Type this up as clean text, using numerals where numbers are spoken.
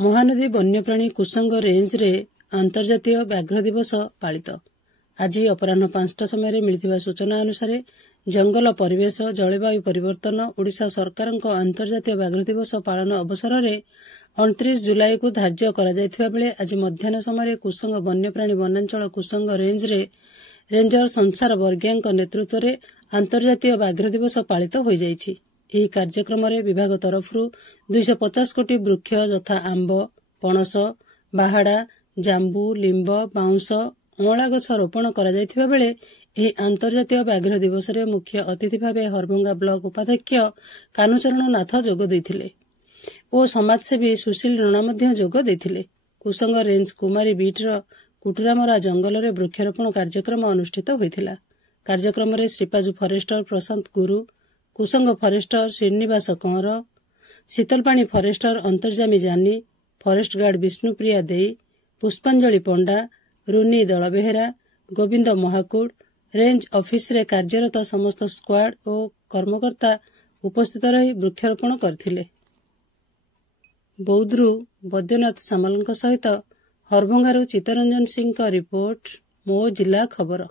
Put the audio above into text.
ମହାନଦୀ ବନ୍ୟପ୍ରାଣୀ କୁସଙ୍ଗ ରେଞ୍ଜରେ ଆନ୍ତର୍ଜାତୀୟ ବ୍ୟାଘ୍ର ଦିବସ ପାଳିତ। ଆଜି ଅପରାହ୍ନ 5ଟା ସମୟରେ ମିଳିଥିବା ସୂଚନା ଅନୁସାରେ ଜଙ୍ଗଲ ପରିବେଶ ଜଳବାୟୁ ପରିବର୍ତ୍ତନ ଓଡ଼ିଶା ସରକାରଙ୍କ ଆନ୍ତର୍ଜାତୀୟ ବ୍ୟାଘ୍ର ଦିବସ ପାଳନ ଅବସରରେ 29 ଜୁଲାଇକୁ ଧାର୍ଯ୍ୟ କରାଯାଇଥିବା ବେଳେ ଆଜି ମଧ୍ୟାହ୍ନ ସମୟରେ କୁସଙ୍ଗ ବନ୍ୟପ୍ରାଣୀ ବନାଞ୍ଚଳ କୁସଙ୍ଗ ରେଞ୍ଜରେ ରେଞ୍ଜର ସଂସାର ବର୍ଗିଆଙ୍କ ନେତୃତ୍ୱରେ ଆନ୍ତର୍ଜାତୀୟ ବ୍ୟାଘ୍ର ଦିବସ ପାଳିତ ହୋଇଯାଇଛି। ଏହି କାର୍ଯ୍ୟକ୍ରମରେ ବିଭାଗ ତରଫରୁ 250 କୋଟି ବୃକ୍ଷ ଯଥା ଆମ୍ବ, ପଣସ, ବାହାଡା, ଜାମ୍ବୁ, ଲିମ୍ବ, ବାଉଁଶ, ଅଁଳା ଗଛ ରୋପଣ କରାଯାଇଥିବା ବେଳେ ଏହି ଆନ୍ତର୍ଜାତୀୟ ବ୍ୟାଘ୍ର ଦିବସରେ ମୁଖ୍ୟ ଅତିଥି ଭାବେ ହରଭଙ୍ଗା ବ୍ଲକ ଉପାଧ୍ୟକ୍ଷ କାହ୍ନୁଚରଣ ନାଥ ଯୋଗ ଦେଇଥିଲେ ଓ ସମାଜସେବୀ ସୁଶୀଲ ରଣା ମଧ୍ୟ ଯୋଗ ଦେଇଥିଲେ। କୁସଙ୍ଗ ରେଞ୍ଜ କୁମାରୀ ବିଟ୍ର କୁଟୁରାମରା ଜଙ୍ଗଲରେ ବୃକ୍ଷରୋପଣ କାର୍ଯ୍ୟକ୍ରମ ଅନୁଷ୍ଠିତ ହୋଇଥିଲା। କାର୍ଯ୍ୟକ୍ରମରେ ଶ୍ରୀପାଜୁ ଫରେଷ୍ଟର ପ୍ରଶାନ୍ତ ଗୁରୁ, କୁସଙ୍ଗ ଫରେଷ୍ଟର ଶ୍ରୀନିବାସ କଅଁର, ଶୀତଲପାଣି ଫରେଷ୍ଟର ଅନ୍ତର୍ଯାମୀ ଜାନି, ଫରେଷ୍ଟ ଗାର୍ଡ ବିଷ୍ଣୁପ୍ରିୟା ଦେଇ, ପୁଷ୍ପାଞ୍ଜଳି ପଣ୍ଡା, ରୁନି ଦଳବେହେରା, ଗୋବିନ୍ଦ ମହାକୁଡ, ରେଞ୍ଜ ଅଫିସରେ କାର୍ଯ୍ୟରତ ସମସ୍ତ ସ୍କ୍ୱାଡ୍ ଓ କର୍ମକର୍ତ୍ତା ଉପସ୍ଥିତ ରହି ବୃକ୍ଷରୋପଣ କରିଥିଲେ। ବୌଦ୍ଧରୁ ବୈଦ୍ୟନାଥ ସାମଲଙ୍କ ସହିତ ହରଭଙ୍ଗାରୁ ଚିତ୍ତରଞ୍ଜନ ସିଂଙ୍କ ରିପୋର୍ଟ, ମୋ ଜିଲ୍ଲା ଖବର।